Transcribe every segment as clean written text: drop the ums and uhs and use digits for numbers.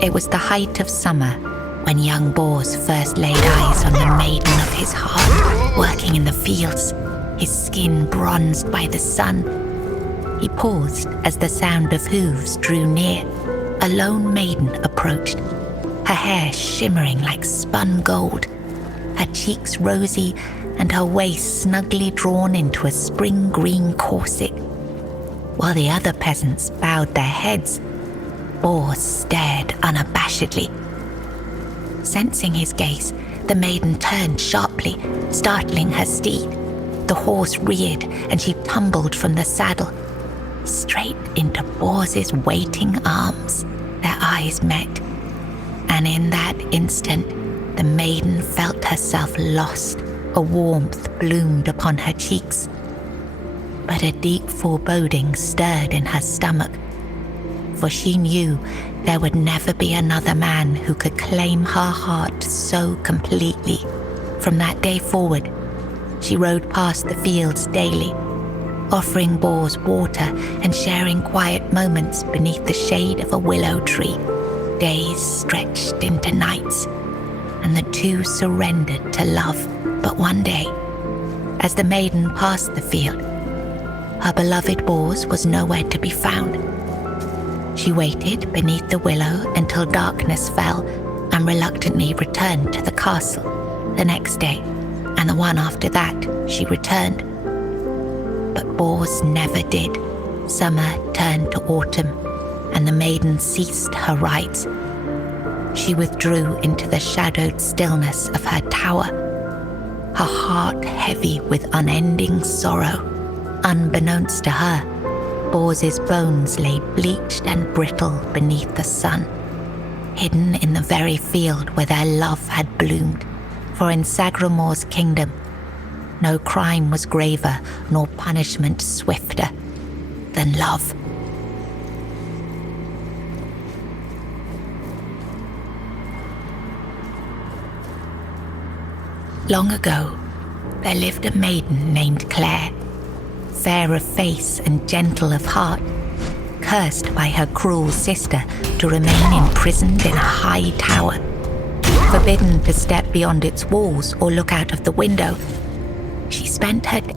It was the height of summer when young Bors first laid eyes on the maiden of his heart, working in the fields, his skin bronzed by the sun. He paused as the sound of hooves drew near. A lone maiden approached, her hair shimmering like spun gold, her cheeks rosy and her waist snugly drawn into a spring green corset. While the other peasants bowed their heads, Bors stared unabashedly. Sensing his gaze, the maiden turned sharply, startling her steed. The horse reared and she tumbled from the saddle, straight into Bors's waiting arms. Their eyes met, and in that instant, the maiden felt herself lost. A warmth bloomed upon her cheeks, but a deep foreboding stirred in her stomach, for she knew there would never be another man who could claim her heart so completely. From that day forward, she rode past the fields daily, offering Bors water and sharing quiet moments beneath the shade of a willow tree. Days stretched into nights, and the two surrendered to love. But one day, as the maiden passed the field, her beloved Bors was nowhere to be found. She waited beneath the willow until darkness fell and reluctantly returned to the castle. The next day, and the one after that, she returned. But Bors never did. Summer turned to autumn, and the maiden ceased her rides. She withdrew into the shadowed stillness of her tower, her heart heavy with unending sorrow. Unbeknownst to her, Bors's bones lay bleached and brittle beneath the sun, hidden in the very field where their love had bloomed. For in Sagramor's kingdom, no crime was graver nor punishment swifter than love. Long ago, there lived a maiden named Claire, fair of face and gentle of heart, cursed by her cruel sister to remain imprisoned in a high tower. Forbidden to step beyond its walls or look out of the window, she spent her days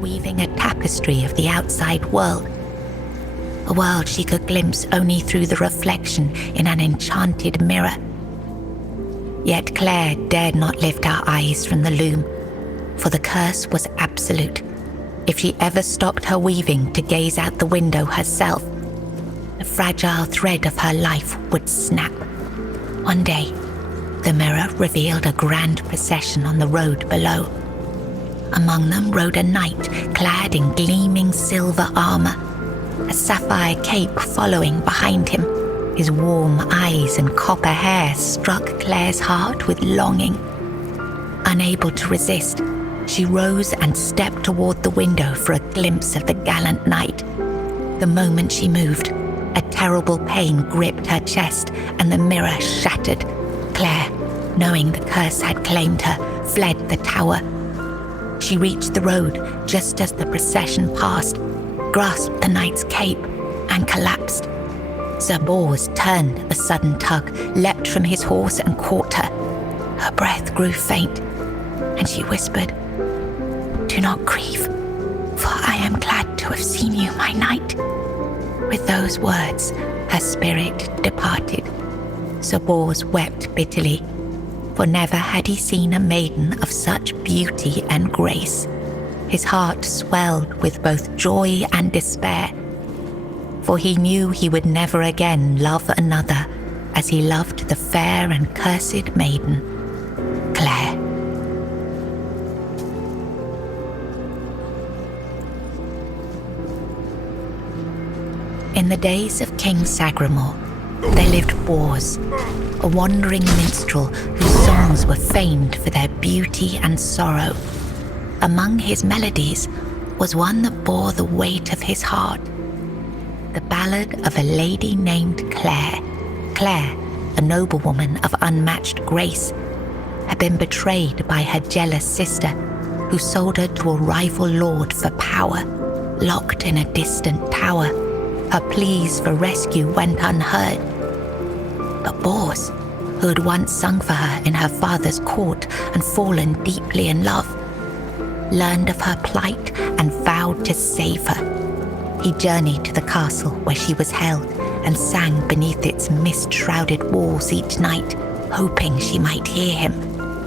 weaving a tapestry of the outside world, a world she could glimpse only through the reflection in an enchanted mirror. Yet Claire dared not lift her eyes from the loom, for the curse was absolute. If she ever stopped her weaving to gaze out the window herself, the fragile thread of her life would snap. One day, the mirror revealed a grand procession on the road below. Among them rode a knight clad in gleaming silver armor, a sapphire cape following behind him. His warm eyes and copper hair struck Claire's heart with longing. Unable to resist, she rose and stepped toward the window for a glimpse of the gallant knight. The moment she moved, a terrible pain gripped her chest and the mirror shattered. Claire, knowing the curse had claimed her, fled the tower. She reached the road just as the procession passed, grasped the knight's cape, and collapsed. Sir Bors turned a sudden tug, leapt from his horse and caught her. Her breath grew faint, and she whispered, "Do not grieve, for I am glad to have seen you, my knight." With those words, her spirit departed. Sir Bors wept bitterly, for never had he seen a maiden of such beauty and grace. His heart swelled with both joy and despair, for he knew he would never again love another as he loved the fair and cursed maiden, Claire. In the days of King Sagramor, there lived Bors, a wandering minstrel whose songs were famed for their beauty and sorrow. Among his melodies was one that bore the weight of his heart, the ballad of a lady named Claire. Claire, a noblewoman of unmatched grace, had been betrayed by her jealous sister who sold her to a rival lord for power, locked in a distant tower. Her pleas for rescue went unheard. But Bors, who had once sung for her in her father's court and fallen deeply in love, learned of her plight and vowed to save her. He journeyed to the castle where she was held and sang beneath its mist-shrouded walls each night, hoping she might hear him.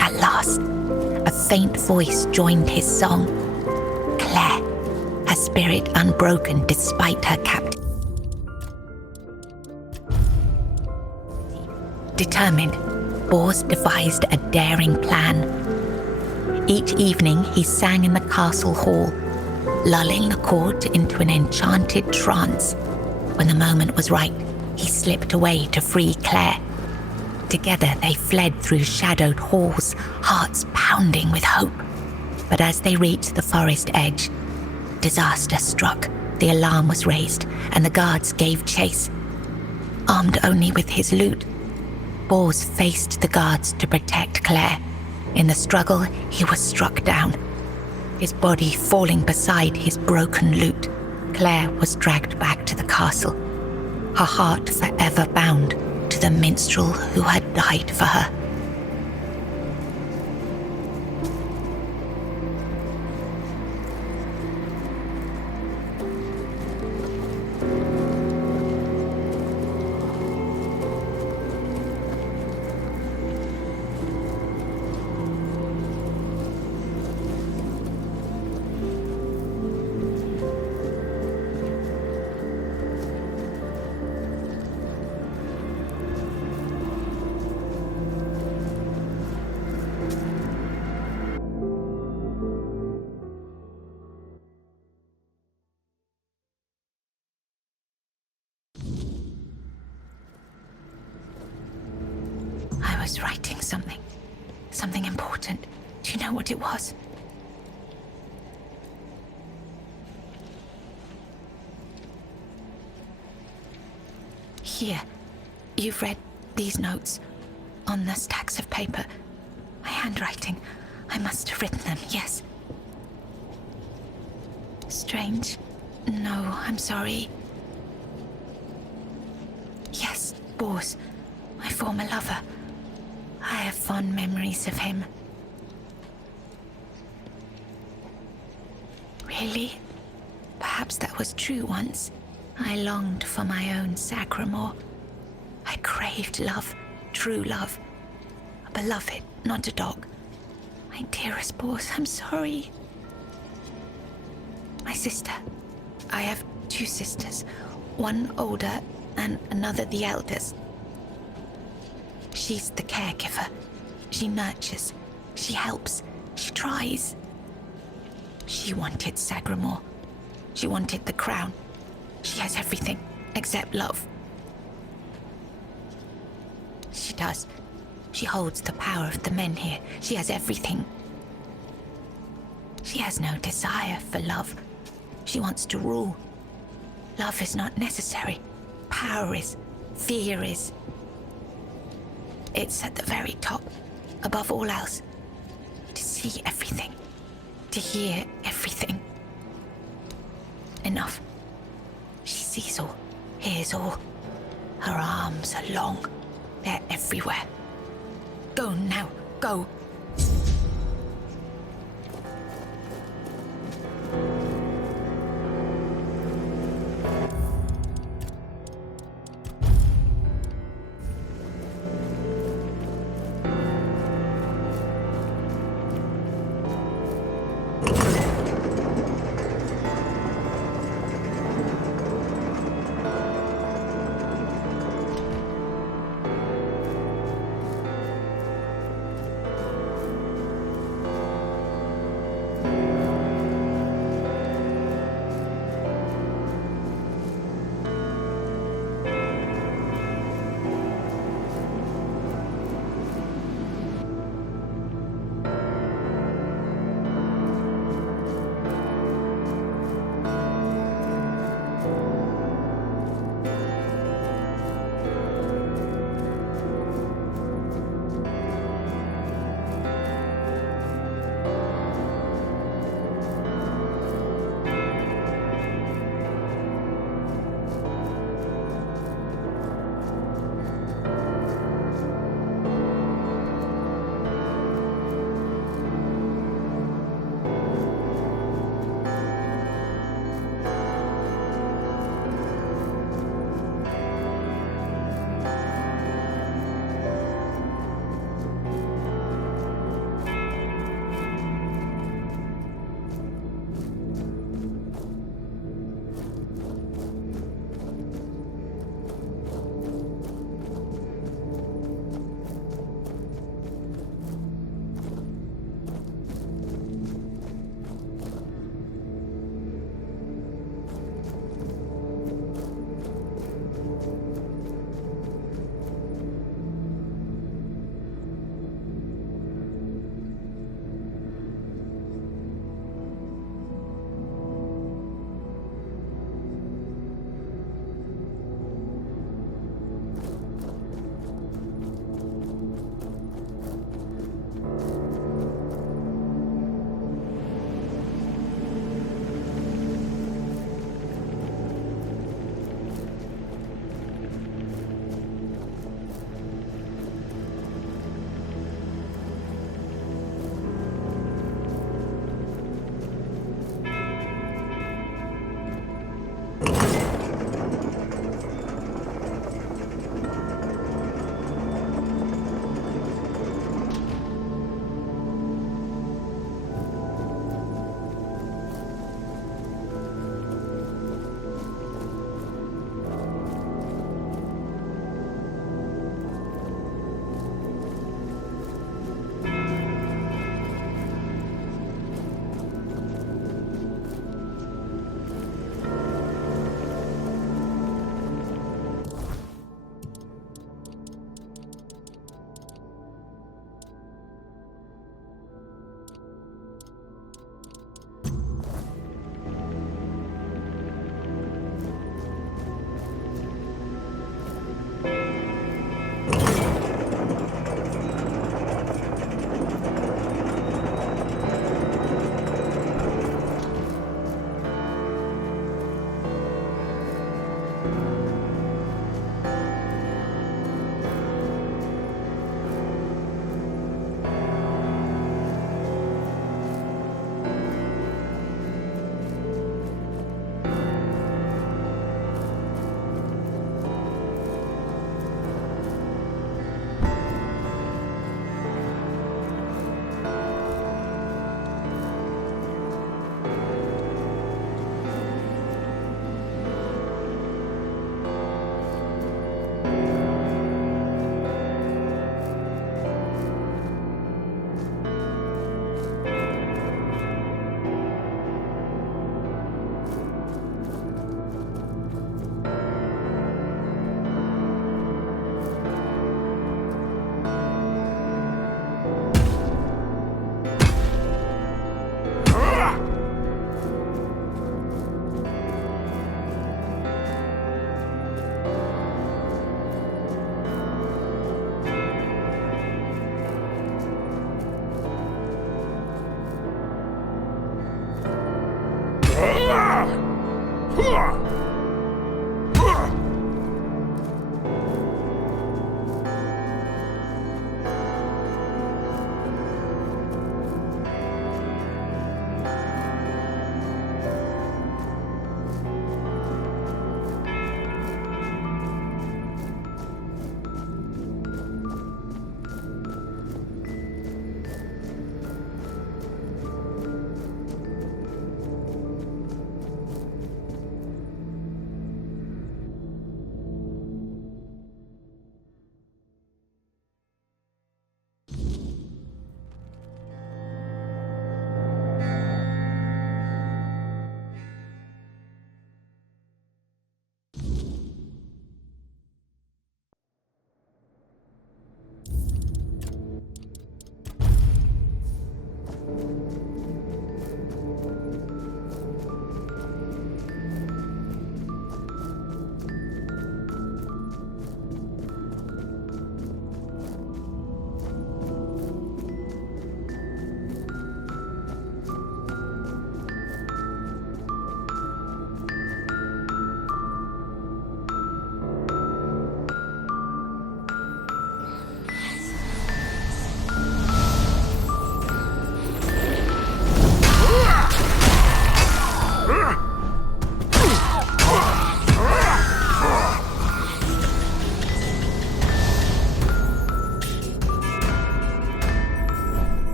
At last, a faint voice joined his song. Claire, her spirit unbroken despite her captivity. Determined, Bors devised a daring plan. Each evening he sang in the castle hall, lulling the court into an enchanted trance. When the moment was right, he slipped away to free Claire. Together they fled through shadowed halls, hearts pounding with hope. But as they reached the forest edge, disaster struck. The alarm was raised, and the guards gave chase. Armed only with his lute, Bors faced the guards to protect Claire. In the struggle, he was struck down, his body falling beside his broken lute. Claire was dragged back to the castle, her heart forever bound to the minstrel who had died for her. I was writing something important. Do you know what it was? Here, you've read these notes on the stacks of paper. My handwriting. I must have written them, yes. Strange. No, I'm sorry. Yes, Bors, my former lover. I have fond memories of him. Really? Perhaps that was true once. I longed for my own Sagramore. I craved love, true love. A beloved, not a dog. My dearest Bors, I'm sorry. My sister. I have two sisters, one older and another the eldest. She's the caregiver. She nurtures. She helps. She tries. She wanted Sagramore. She wanted the crown. She has everything except love. She does. She holds the power of the men here. She has everything. She has no desire for love. She wants to rule. Love is not necessary. Power is. Fear is. It's at the very top, above all else. To see everything. To hear everything. Enough. She sees all, hears all. Her arms are long. They're everywhere. Go now, go.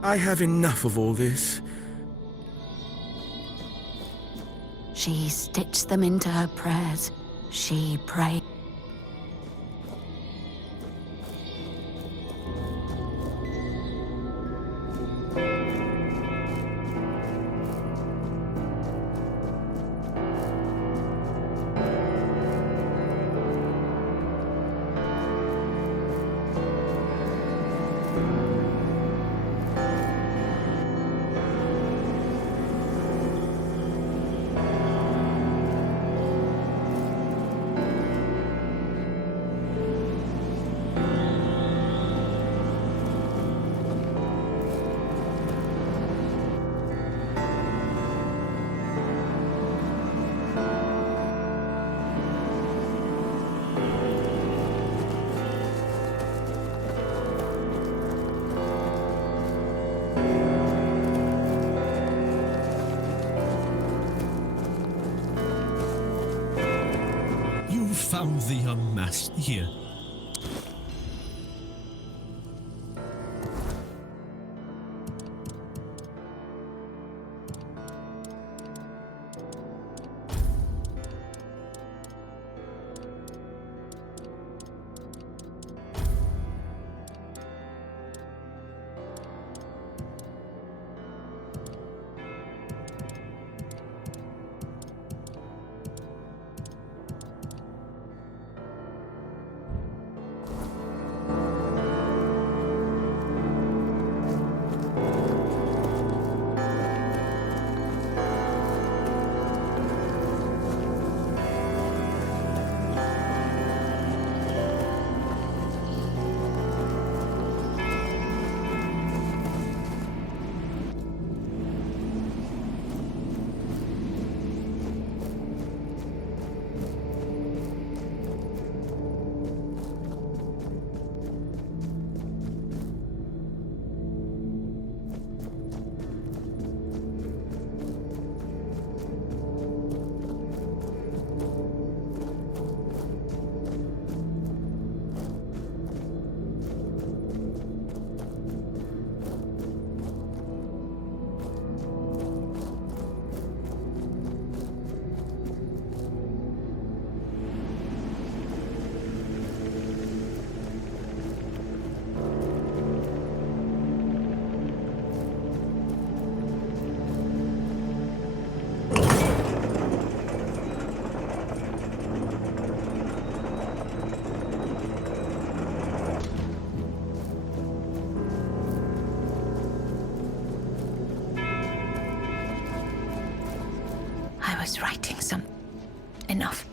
I have enough of all this. She stitched them into her prayers. She prayed. Found the unmasked here. I was writing some... enough.